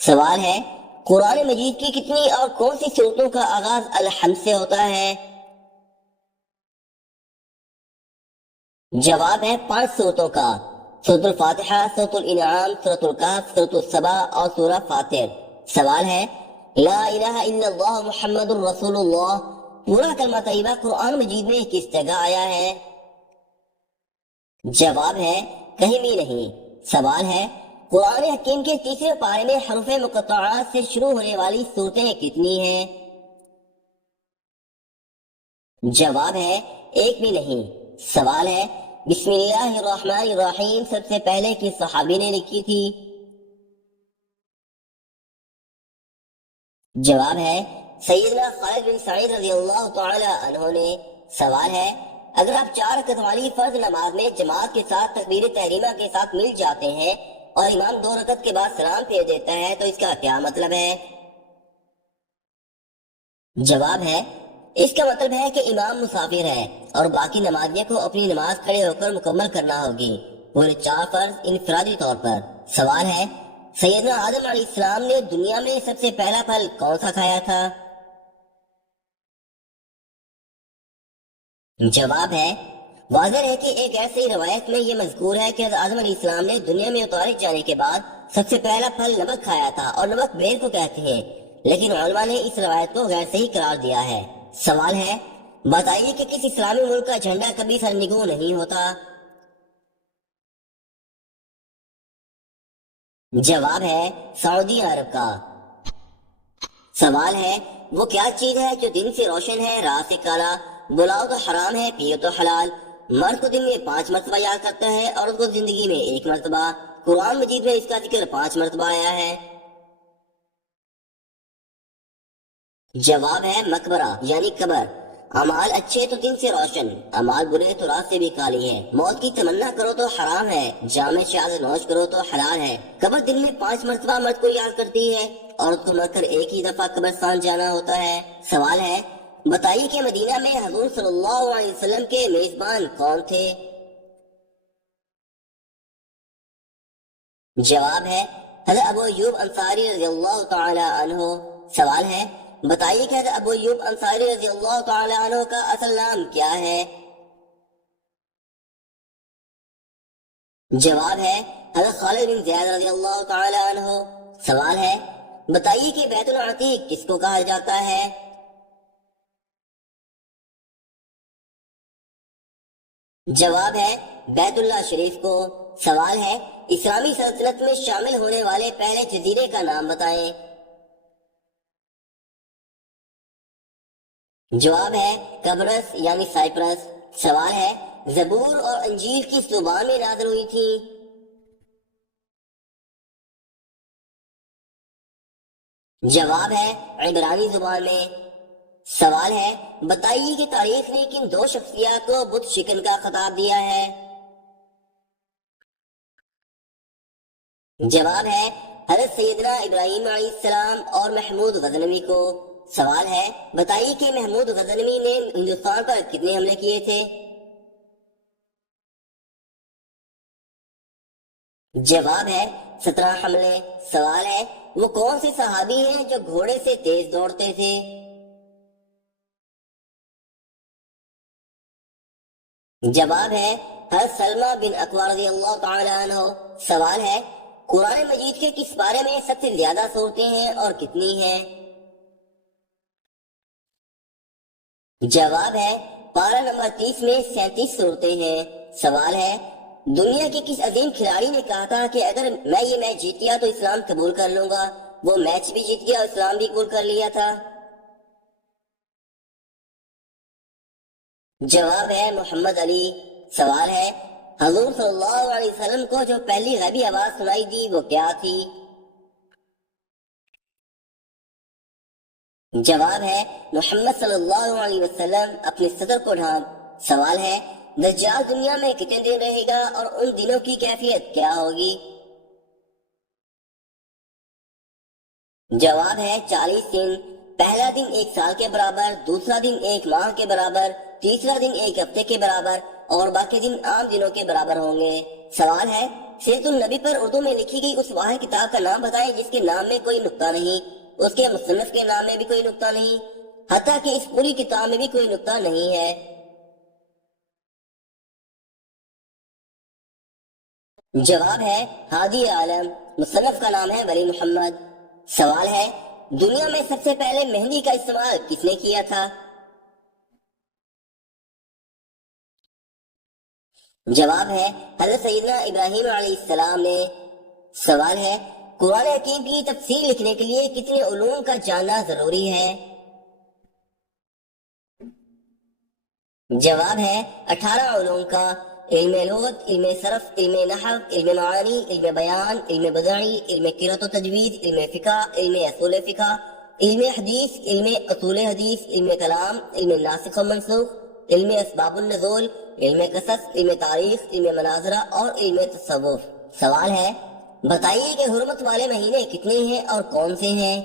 سوال ہے، قرآن مجید کی کتنی اور کون سی صورتوں کا آغاز الحمد سے ہوتا ہے؟ جواب ہے 5 صورتوں کا، سورۃ الفاتحہ، سورۃ الانعام، سورۃ الکہف، سورۃ السبا اور سورہ فاطر۔ سوال ہے، لا الہ الا اللہ محمد الرسول اللہ پورا کلمہ طیبہ قرآن مجید میں کس جگہ آیا ہے؟ جواب ہے کہیں بھی نہیں۔ سوال ہے، قرآن حکیم کے تیسرے پارے میں حروف مقطعات سے شروع ہونے والی صورتیں کتنی ہیں؟ جواب ہے ایک بھی نہیں۔ سوال ہے، بسم اللہ الرحمن الرحیم سب سے پہلے کس صحابی نے لکھی تھی؟ جواب ہے سیدنا خالد بن سعید رضی اللہ تعالی عنہ نے۔ سوال ہے، اگر آپ 4 رکعت والی فرض نماز میں جماعت کے ساتھ تکبیر تحریمہ کے ساتھ مل جاتے ہیں اور امام 2 رکعت کے بعد سلام پھیر دیتا ہے تو اس کا کیا مطلب ہے؟ جواب ہے، اس کا مطلب ہے کہ امام مسافر ہے اور باقی نمازیوں کو اپنی نماز کھڑے ہو کر مکمل کرنا ہوگی، پورے 4 فرض انفرادی طور پر۔ سوال ہے، سیدنا آدم علیہ السلام نے دنیا میں سب سے پہلا پھل کون سا کھایا تھا؟ جواب ہے، واضح ہے کہ ایک ایسی روایت میں یہ مذکور ہے کہ آدم علیہ السلام نے دنیا میں اتارے جانے کے بعد سب سے پہلا پھل نمک کھایا تھا، اور نمک بیر کو کہتے ہیں، لیکن علماء نے اس روایت کو غیر صحیح قرار دیا ہے۔ سوال ہے، بتائیے کہ کس اسلامی ملک کا جھنڈا کبھی سرنگوں نہیں ہوتا؟ جواب ہے سعودی عرب کا۔ سوال ہے، وہ کیا چیز ہے جو دن سے روشن ہے رات سے کالا، بلاؤ تو حرام ہے پیو تو حلال، مرد کو دن میں 5 مرتبہ یاد کرتا ہے اور اس کو زندگی میں 1 مرتبہ، قرآن مجید میں اس کا ذکر 5 مرتبہ آیا ہے؟ جواب ہے مقبرہ یعنی قبر۔ اعمال اچھے تو دن سے روشن، اعمال برے تو رات سے بھی کالی ہے، موت کی تمنا کرو تو حرام ہے، جامع شہادت نوش کرو تو حلال ہے، قبر دن میں 5 مرتبہ مرد کو یاد کرتی ہے، عورت کو مر کر ایک ہی دفعہ قبرستان جانا ہوتا ہے۔ سوال ہے، بتائیے کہ مدینہ میں حضور صلی اللہ علیہ وسلم کے میزبان کون تھے؟ جواب ہے حضرت ابو ایوب انصاری رضی اللہ تعالی عنہ۔ سوال ہے، بتائیے کہ حضرت ابو ایوب انصاری رضی اللہ تعالی عنہ کا اصل نام کیا ہے؟ جواب ہے حضرت خالد بن زیاد رضی اللہ تعالی عنہ۔ سوال ہے، بتائیے کہ بیت العتیق کس کو کہا جاتا ہے؟ جواب ہے بیت اللہ شریف کو۔ سوال ہے، اسلامی سلطنت میں شامل ہونے والے پہلے جزیرے کا نام بتائیں۔ جواب ہے قبرص یعنی سائپرس۔ سوال ہے، زبور اور انجیل کس زبان میں نازل ہوئی تھی؟ جواب ہے عبرانی زبان میں۔ سوال ہے، بتائیے کہ تاریخ نے کن 2 شخصیات کو بت شکن کا خطاب دیا ہے؟ جواب ہے حضرت سیدنا ابراہیم علیہ السلام اور محمود غزنوی کو۔ سوال ہے، بتائیے کہ محمود غزنوی نے ہندوستان پر کتنے حملے کیے تھے؟ جواب ہے 17 حملے۔ سوال ہے، وہ کون سے صحابی ہیں جو گھوڑے سے تیز دوڑتے تھے؟ جواب ہے حضرت سلمہ بن اکوع رضی اللہ تعالی عنہ۔ سوال ہے، قرآن مجید کے کس بارے میں سب سے زیادہ صورتیں ہیں اور کتنی ہیں؟ جواب ہے پارہ نمبر 30 میں 37 صورتیں ہیں۔ سوال ہے، دنیا کے کس عظیم کھلاڑی نے کہا تھا کہ اگر میں یہ میچ جیت گیا تو اسلام قبول کر لوں گا، وہ میچ بھی جیت گیا اور اسلام بھی قبول کر لیا تھا؟ جواب ہے محمد علی۔ سوال ہے، حضور صلی اللہ علیہ وسلم کو جو پہلی غیبی آواز سنائی دی وہ کیا تھی؟ جواب ہے محمد صلی اللہ علیہ وسلم اپنے صدر کو ڈھانپ۔ سوال ہے، دجال دنیا میں کتنے دن رہے گا اور ان دنوں کی کیفیت کیا ہوگی؟ جواب ہے 40 دن۔ پہلا دن 1 سال کے برابر، دوسرا دن 1 ماہ کے برابر، تیسرا دن 1 ہفتے کے برابر اور باقی دن عام دنوں کے برابر ہوں گے۔ سوال ہے، سیرت النبی پر اردو میں لکھی گئی اس واحد کتاب کا نام بتائیں جس کے نام میں کوئی نقطہ نہیں، اس کے مصنف کے نام میں بھی کوئی نقطہ نہیں، حتیٰ کہ اس پوری کتاب میں بھی کوئی نقطہ نہیں ہے۔ جواب ہے ہادی عالم، مصنف کا نام ہے ولی محمد۔ سوال ہے دنیا میں سب سے پہلے مہندی کا استعمال کس نے کیا تھا؟ جواب ہے حضرت سیدنا ابراہیم علیہ السلام نے۔ سوال ہے قرآن حکیم کی تفسیر لکھنے کے لیے کتنے علوم کا جاننا ضروری ہے؟ جواب ہے 18 علوم کا، علم لغت، علم صرف، علم نحو، علم معانی، علم بیان، علم بدعی، علم قرأت و تجوید، علم فقہ، علم اصول فقہ، علم حدیث، علم اصول حدیث، علم کلام، علم ناسخ و منسوخ، علم اسباب النزول، علم قصص، علم تاریخ، علم مناظرہ اور علم تصوف۔ سوال ہے بتائیے کہ حرمت والے مہینے کتنے ہیں اور کون سے ہیں؟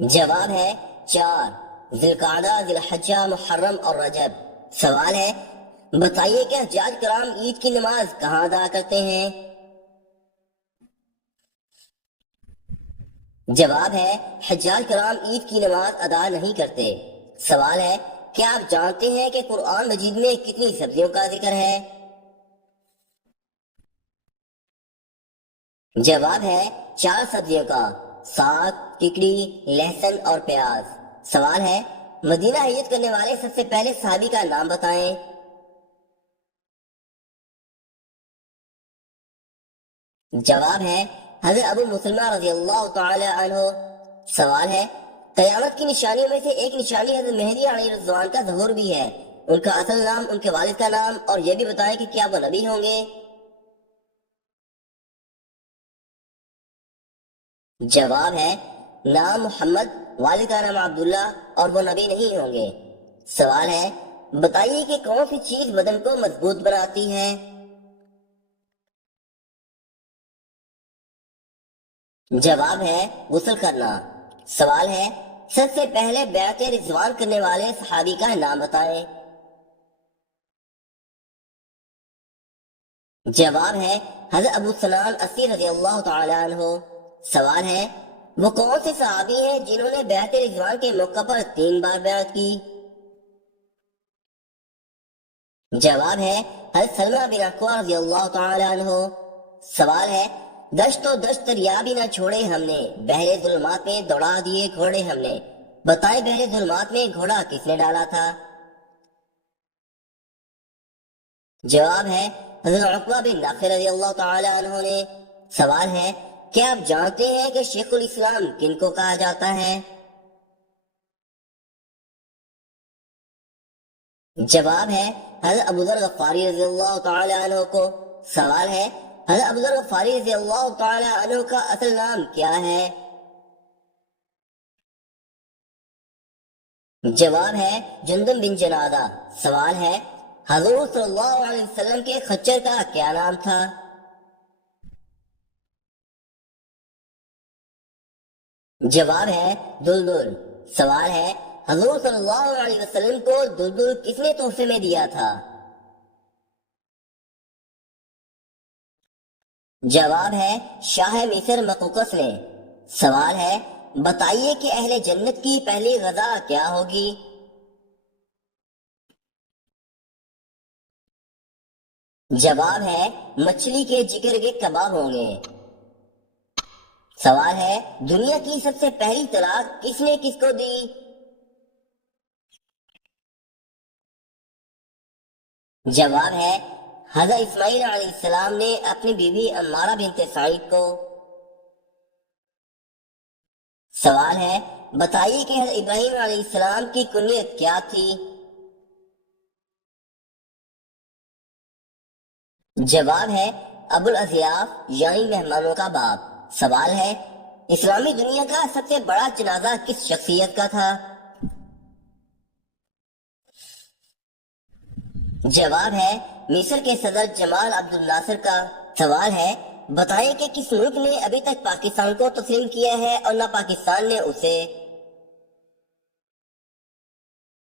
جواب ہے 4، ذی القعدہ، ذی الحجہ، محرم اور رجب۔ سوال ہے بتائیے کہ حجاج کرام عید کی نماز کہاں ادا کرتے ہیں؟ جواب ہے حجاج کرام عید کی نماز ادا نہیں کرتے۔ سوال ہے کیا آپ جانتے ہیں کہ قرآن مجید میں کتنی سبزیوں کا ذکر ہے؟ جواب ہے 4 سبزیوں کا، ساگ، ککڑی، لہسن اور پیاز۔ سوال ہے مدینہ ہجرت کرنے والے سب سے پہلے صحابی کا نام بتائیں۔ جواب ہے حضرت ابو مسلمہ رضی اللہ تعالی عنہ۔ سوال ہے قیامت کی نشانیوں میں سے ایک نشانی حضرت مہدی علیہ الرضوان کا ظہور بھی ہے، ان کا اصل نام، ان کے والد کا نام اور یہ بھی بتائیں کہ کیا وہ نبی ہوں گے؟ جواب ہے نام محمد، والد کا نام عبداللہ اور وہ نبی نہیں ہوں گے۔ سوال ہے بتائیے کہ کون سی چیز بدن کو مضبوط بناتی ہے؟ جواب ہے غسل کرنا۔ سوال ہے سب سے پہلے بیعت رضوان کرنے والے صحابی کا نام بتائیں۔ جواب ہے حضرت ابو سنان اسی رضی اللہ تعالی عنہ۔ سوال ہے وہ کون سے صحابی ہیں جنہوں نے بیعت رضوان کے موقع پر 3 بار بیعت کی؟ جواب ہے حضرت سلمہ بن اکوع رضی اللہ تعالی عنہ۔ سوال ہے دشت و دشت دریا بھی نہ چھوڑے ہم نے، بحر ظلمات میں دوڑا دیے گھوڑے ہم نے، بتائیں بحر ظلمات میں گھوڑا کس نے ڈالا تھا؟ جواب ہے حضرت عقبہ بن نافع رضی اللہ تعالی عنہ نے۔ سوال ہے کیا آپ جانتے ہیں کہ شیخ الاسلام کن کو کہا جاتا ہے؟ جواب ہے حضرت ابو ذر غفاری رضی اللہ تعالی عنہ کو۔ سوال ہے حضرت ابو ذر غفاری رضی اللہ تعالی عنہ کا اصل نام کیا ہے؟ جواب ہے جندب بن جنادہ۔ سوال ہے حضور صلی اللہ علیہ وسلم کے خچر کا کیا نام تھا؟ جواب ہے دلدل۔ سوال ہے حضور صلی اللہ علیہ وسلم کو دلدل کس نے تحفے میں دیا تھا؟ جواب ہے شاہ مصر مقوقس نے۔ سوال ہے بتائیے کہ اہل جنت کی پہلی غذا کیا ہوگی؟ جواب ہے مچھلی کے جگر کے کباب ہوں گے۔ سوال ہے دنیا کی سب سے پہلی طلاق کس نے کس کو دی؟ جواب ہے حضرت اسماعیل علیہ السلام نے اپنی بیوی عمارہ بنت سعید کو۔ سوال ہے بتائیے کہ حضرت ابراہیم علیہ السلام کی کنیت کیا تھی؟ جواب ہے ابو الاضیاف یعنی مہمانوں کا باپ۔ سوال ہے اسلامی دنیا کا سب سے بڑا جنازہ کس شخصیت کا تھا؟ جواب ہے مصر کے صدر جمال عبد الناصر کا۔ سوال ہے بتائیں کہ کس ملک نے ابھی تک پاکستان کو تسلیم کیا ہے اور نہ پاکستان نے اسے؟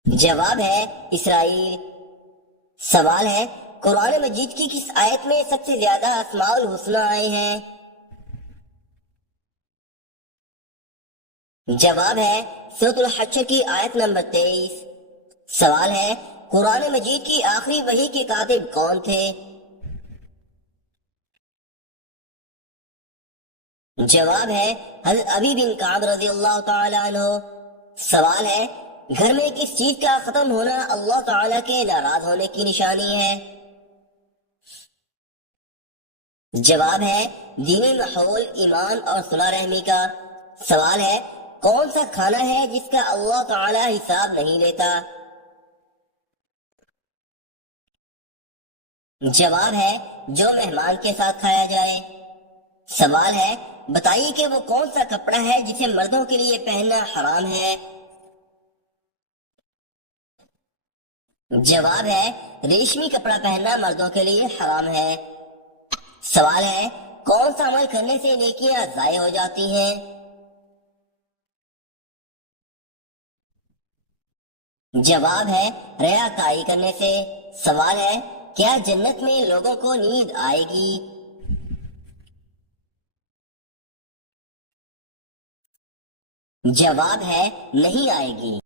جواب ہے اسرائیل۔ سوال ہے قرآن مجید کی کس آیت میں سب سے زیادہ اسماء الحسنی آئے ہیں؟ جواب ہے سورۃ الحشر کی آیت نمبر 23۔ سوال ہے قرآن مجید کی آخری وحی کے کاتب کون تھے؟ جواب ہے حضرت ابی بن کعب رضی اللہ تعالی عنہ۔ سوال ہے گھر میں کس چیز کا ختم ہونا اللہ تعالی کے ناراض ہونے کی نشانی ہے؟ جواب ہے دینی ماحول، ایمان اور صلح رحمی کا۔ سوال ہے کون سا کھانا ہے جس کا اللہ تعالی حساب نہیں لیتا؟ جواب ہے جو مہمان کے ساتھ کھایا جائے۔ سوال ہے بتائیے کہ وہ کون سا کپڑا ہے جسے مردوں کے لیے پہننا حرام ہے؟ جواب ہے ریشمی کپڑا پہننا مردوں کے لیے حرام ہے۔ سوال ہے کون سا عمل کرنے سے نیکیاں ضائع ہو جاتی ہیں؟ جواب ہے ریاکاری کرنے سے۔ سوال ہے کیا جنت میں لوگوں کو نیند آئے گی؟ جواب ہے نہیں آئے گی۔